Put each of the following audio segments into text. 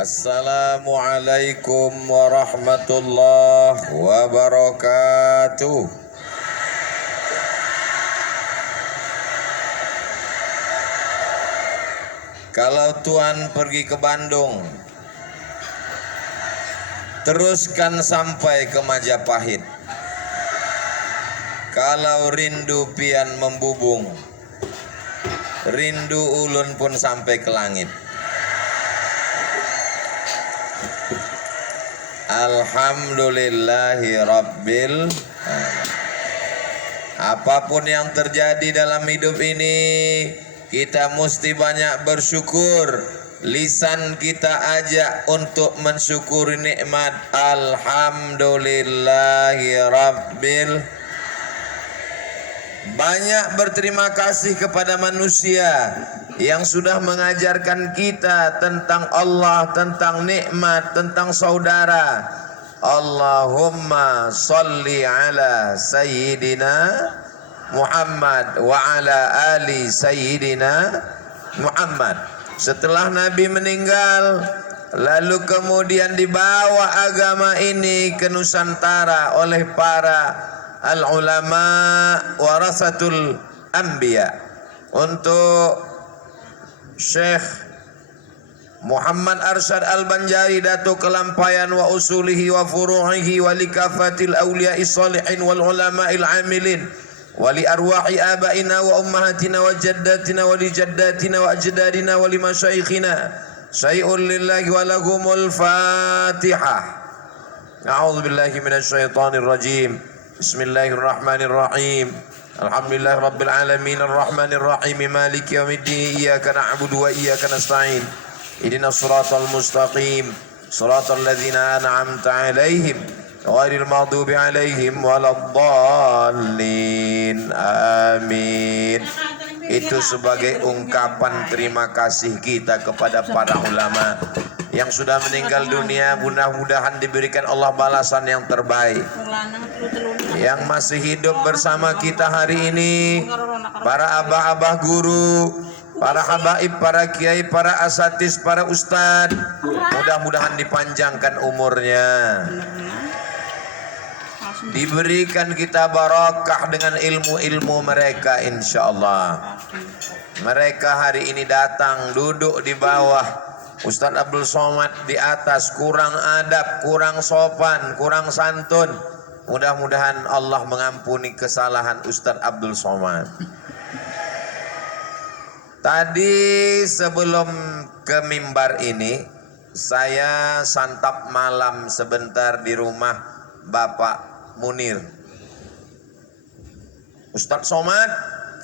Assalamualaikum warahmatullahi wabarakatuh. Kalau Tuhan pergi ke Bandung, teruskan sampai ke Majapahit. Kalau rindu pian membubung, rindu ulun pun sampai ke langit. Alhamdulillahi Rabbil alamin. Apapun yang terjadi dalam hidup ini, kita mesti banyak bersyukur. Lisan kita ajak untuk mensyukuri nikmat. Alhamdulillahi Rabbil. Banyak berterima kasih kepada manusia yang sudah mengajarkan kita tentang Allah, tentang nikmat, tentang saudara. Allahumma salli ala Sayyidina Muhammad wa ala ali Sayyidina Muhammad. Setelah Nabi meninggal, lalu kemudian dibawa agama ini ke Nusantara oleh para al-ulama warasatul anbiya. Untuk Syekh Muhammad Arsyad Al-Banjari, Datuk Kelampayan wa usulihi wa furu'ihi wa likafatil awliya'i salihin wal ulama'il amilin wa li arwahi abaina wa ummahatina wa jaddatina wa li jaddatina wa ajdadina wa li masyaikhina syai'un lillahi wa lahumul fatihah. A'udzu billahi minasy syaithanir rajim. Bismillahirrahmanirrahim. Alhamdulillah rabbil alamin arrahmanir rahim maliki yaumiddin iyyaka na'budu wa iyyaka nasta'in ihdinas siratal mustaqim siratal ladzina an'amta 'alaihim ghairil maghdubi 'alaihim waladdallin. Amin. Itu sebagai ungkapan terima kasih kita kepada para ulama yang sudah meninggal dunia. Mudah-mudahan diberikan Allah balasan yang terbaik. Yang masih hidup bersama kita hari ini, para abah-abah guru, para habaib, para kiai, para asatis, para ustadz, mudah-mudahan dipanjangkan umurnya, diberikan kita barakah dengan ilmu-ilmu mereka, insyaallah. Mereka hari ini datang duduk di bawah, Ustadz Abdul Somad di atas, kurang adab, kurang sopan, kurang santun. Mudah-mudahan Allah mengampuni kesalahan Ustadz Abdul Somad. Tadi sebelum ke mimbar ini, saya santap malam sebentar di rumah Bapak Munir. Ustadz Somad,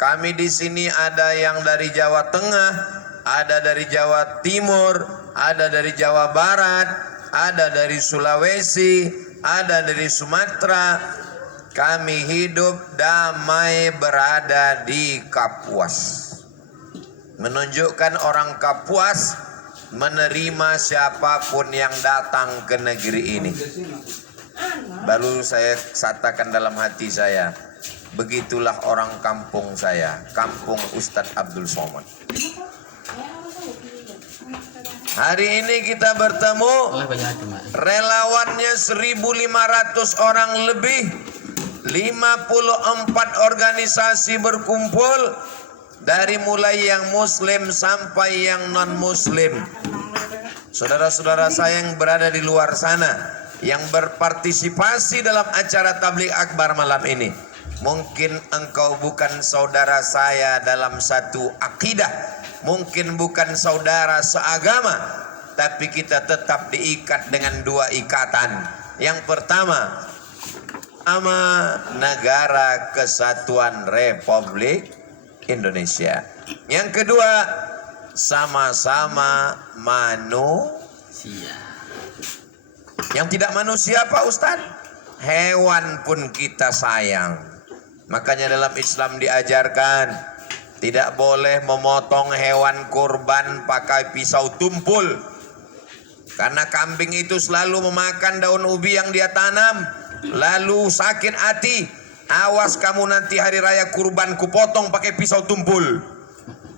kami di sini ada yang dari Jawa Tengah, ada dari Jawa Timur, ada dari Jawa Barat, ada dari Sulawesi, ada dari Sumatera. Kami hidup damai berada di Kapuas. Menunjukkan orang Kapuas menerima siapapun yang datang ke negeri ini. Baru saya katakan dalam hati saya, begitulah orang kampung saya, kampung Ustadz Abdul Somad. Hari ini kita bertemu, relawannya 1.500 orang lebih, 54 organisasi berkumpul, dari mulai yang muslim sampai yang non muslim. Saudara-saudara saya yang berada di luar sana, yang berpartisipasi dalam acara tabligh akbar malam ini, mungkin engkau bukan saudara saya dalam satu akidah, mungkin bukan saudara seagama, tapi kita tetap diikat dengan dua ikatan. Yang pertama, Negara Kesatuan Republik Indonesia. Yang kedua, sama-sama manusia. Yang tidak manusia Pak Ustadz, hewan pun kita sayang. Makanya dalam Islam diajarkan tidak boleh memotong hewan kurban pakai pisau tumpul. Karena kambing itu selalu memakan daun ubi yang dia tanam, lalu sakit hati. Awas kamu nanti hari raya kurban kupotong pakai pisau tumpul.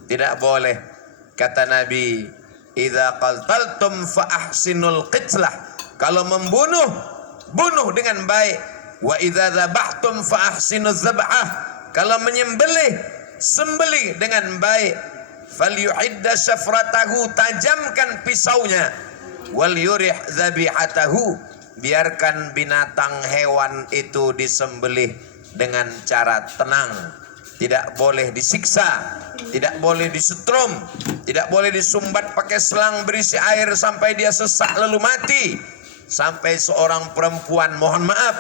Tidak boleh. Kata Nabi, idza qataltum fa ahsinul qitlah. Kalau membunuh, bunuh dengan baik. Wa idza dzabhtum fa ahsinuz dzabhah. Kalau menyembelih, sembelih dengan baik. Falyuhidda syafratahu, tajamkan pisaunya. Wal yurih dzabihatahu, biarkan binatang hewan itu disembelih dengan cara tenang. Tidak boleh disiksa, tidak boleh disetrum, tidak boleh disumbat pakai selang berisi air sampai dia sesak lalu mati. Sampai seorang perempuan, mohon maaf,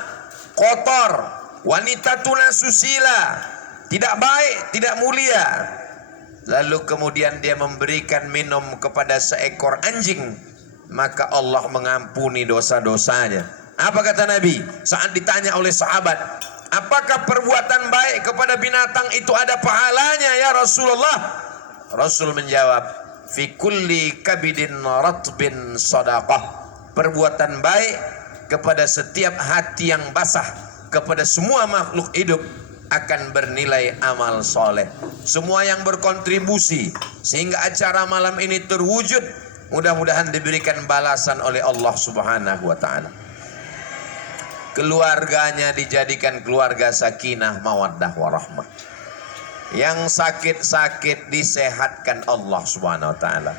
kotor, wanita tunasusila, tidak baik, tidak mulia, lalu kemudian dia memberikan minum kepada seekor anjing, maka Allah mengampuni dosa-dosanya. Apa kata Nabi saat ditanya oleh sahabat, apakah perbuatan baik kepada binatang itu ada pahalanya ya Rasulullah? Rasul menjawab, fi kulli kabidin ratbin sadaqah. Perbuatan baik kepada setiap hati yang basah, kepada semua makhluk hidup akan bernilai amal soleh. Semua yang berkontribusi sehingga acara malam ini terwujud, mudah-mudahan diberikan balasan oleh Allah Subhanahu wa ta'ala. Keluarganya dijadikan keluarga sakinah, mawaddah, warahmah. Yang sakit-sakit disehatkan Allah Subhanahu wa ta'ala.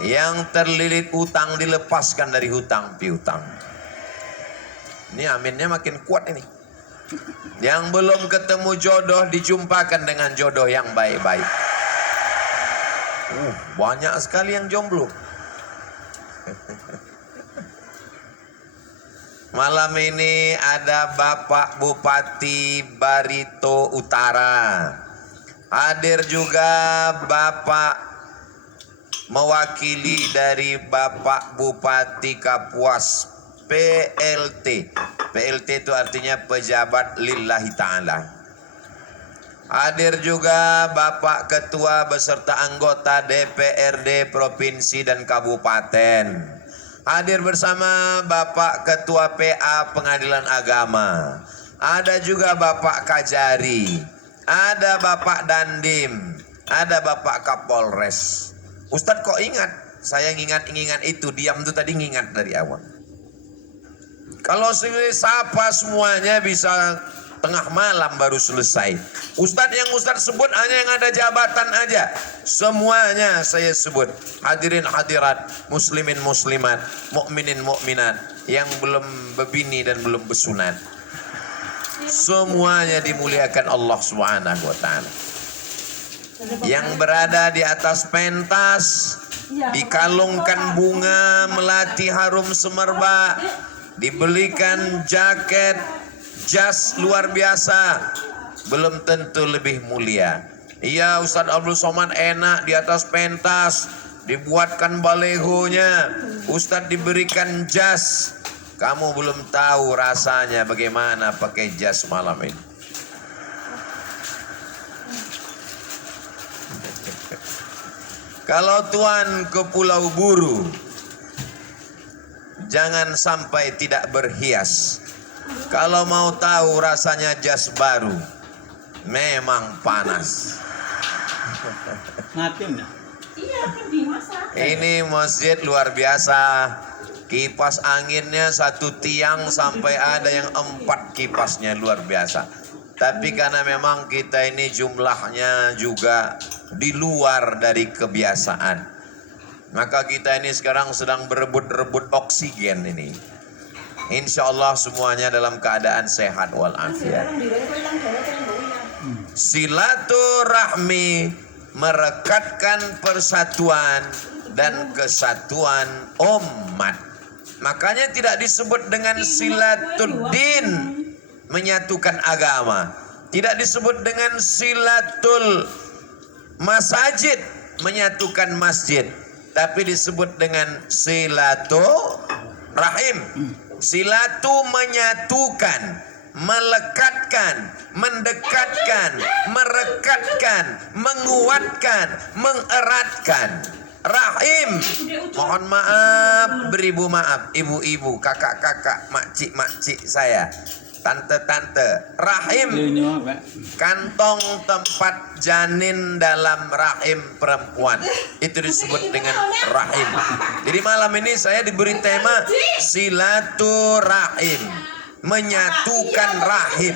Yang terlilit utang dilepaskan dari hutang piutang. Ini aminnya makin kuat ini. Yang belum ketemu jodoh dijumpakan dengan jodoh yang baik-baik. Banyak sekali yang jomblo. Malam ini ada Bapak Bupati Barito Utara. Hadir juga Bapak mewakili dari Bapak Bupati Kapuas, PLT. PLT itu artinya pejabat lillahi ta'ala. Hadir juga Bapak Ketua beserta anggota DPRD Provinsi dan Kabupaten. Hadir bersama Bapak Ketua PA Pengadilan Agama. Ada juga Bapak Kajari. Ada Bapak Dandim. Ada Bapak Kapolres. Ustadz kok ingat? Saya ngingat itu, diam itu tadi ngingat dari awal. Kalau sapa semuanya bisa tengah malam baru selesai. Ustadz yang Ustadz sebut hanya yang ada jabatan aja. Semuanya saya sebut. Hadirin hadirat, muslimin muslimat, mukminin mukminat yang belum berbini dan belum bersunat. Semuanya dimuliakan Allah Subhanahu wa ta'ala. Yang berada di atas pentas, dikalungkan bunga melati harum semerbak, dibelikan jaket, jas luar biasa, belum tentu lebih mulia. Iya, Ustadz Abdul Somad enak di atas pentas, dibuatkan balehonya, Ustadz diberikan jas. Kamu belum tahu rasanya bagaimana pakai jas malam ini. Kalau Tuhan ke Pulau Buru, jangan sampai tidak berhias. Kalau mau tahu rasanya jas baru, memang panas. Ini masjid luar biasa. Kipas anginnya 1 tiang sampai ada yang 4 kipasnya, luar biasa. Tapi karena memang kita ini jumlahnya juga di luar dari kebiasaan, maka kita ini sekarang sedang berebut-rebut oksigen ini. Insya Allah semuanya dalam keadaan sehat walafiat. Silaturahmi merekatkan persatuan dan kesatuan umat. Makanya tidak disebut dengan silatuddin, menyatukan agama. Tidak disebut dengan silatul masajid, menyatukan masjid. Tapi disebut dengan silaturahim. Silatu menyatukan, melekatkan, mendekatkan, merekatkan, menguatkan, mengeratkan. Rahim, mohon maaf, beribu maaf, ibu-ibu, kakak-kakak, makcik-makcik saya. tante-tante. Rahim, kantong tempat janin dalam rahim perempuan, itu disebut dengan rahim. Jadi malam ini saya diberi tema silaturahim, menyatukan rahim.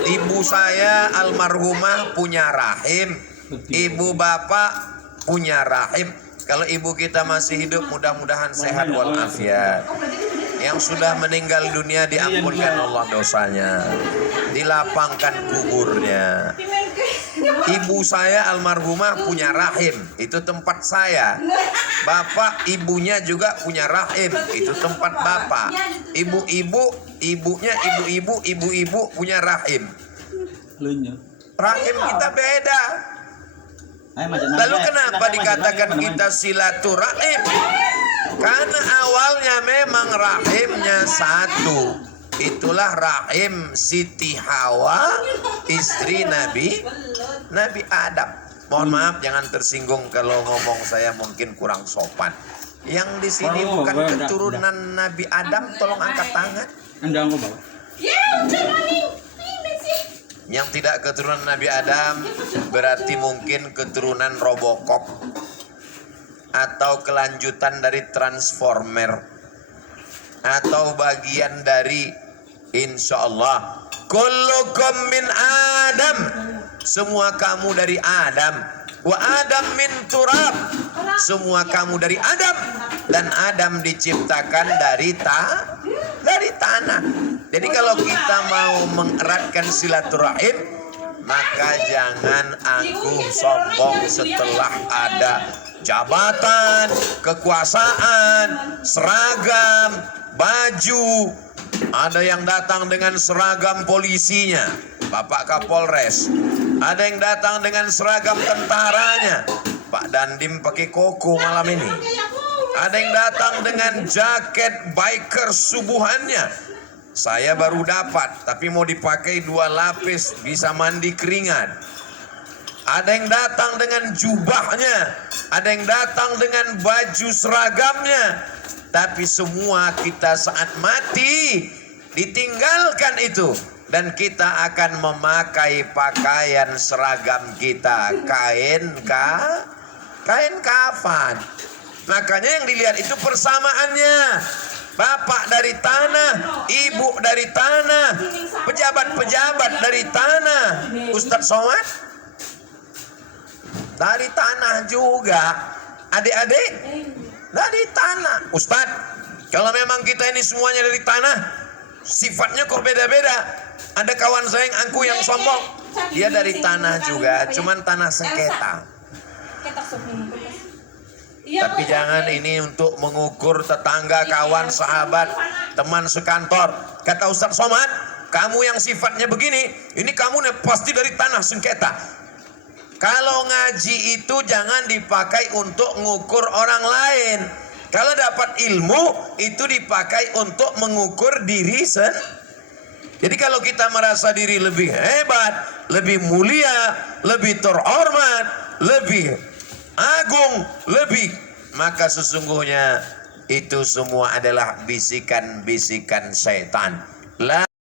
Ibu saya almarhumah punya rahim, ibu bapak punya rahim. Kalau ibu kita masih hidup, mudah-mudahan sehat walafiat. Yang sudah meninggal dunia diampunkan Allah dosanya, dilapangkan kuburnya. Ibu saya almarhumah punya rahim, itu tempat saya. Bapak ibunya juga punya rahim, itu tempat bapak. Ibunya ibu-ibu punya rahim. Rahim kita beda. Lalu kenapa dikatakan kita silaturahim? Karena awalnya memang rahimnya satu. Itulah rahim Siti Hawa, istri Nabi Adam. Mohon maaf, jangan tersinggung kalau ngomong saya mungkin kurang sopan. Yang di sini bukan keturunan Nabi Adam, tolong angkat tangan. Yang tidak keturunan Nabi Adam berarti mungkin keturunan Robocop atau kelanjutan dari Transformer atau bagian dari insyaallah kullukum min Adam, semua kamu dari Adam, wa Adam min turab, semua kamu dari Adam, dan Adam diciptakan dari tanah. Jadi kalau kita mau mengeratkan silaturahim, maka jangan angkuh sombong setelah ada jabatan, kekuasaan, seragam, baju. Ada yang datang dengan seragam polisinya, Bapak Kapolres. Ada yang datang dengan seragam tentaranya, Pak Dandim pakai koko malam ini. Ada yang datang dengan jaket biker subuhannya. Saya baru dapat, tapi mau dipakai 2 lapis, bisa mandi keringat. Ada yang datang dengan jubahnya, ada yang datang dengan baju seragamnya. Tapi semua kita saat mati ditinggalkan itu, dan kita akan memakai pakaian seragam kita, kain kafan. Makanya yang dilihat itu persamaannya. Bapak dari tanah, ibu dari tanah, pejabat-pejabat dari tanah. Ustadz Somad dari tanah juga. Adik-adik dari tanah. Ustadz, kalau memang kita ini semuanya dari tanah, sifatnya kok beda-beda. Ada kawan saya yang angku yang sombong, dia dari tanah juga, cuman tanah sengketa. Tapi jangan ini untuk mengukur tetangga, kawan, sahabat, teman sekantor. Kata Ustadz Somad, kamu yang sifatnya begini, ini kamu pasti dari tanah sengketa. Kalau ngaji itu jangan dipakai untuk mengukur orang lain. Kalau dapat ilmu itu dipakai untuk mengukur diri sendiri. Jadi kalau kita merasa diri lebih hebat, lebih mulia, lebih terhormat, lebih agung, maka sesungguhnya itu semua adalah bisikan-bisikan setan.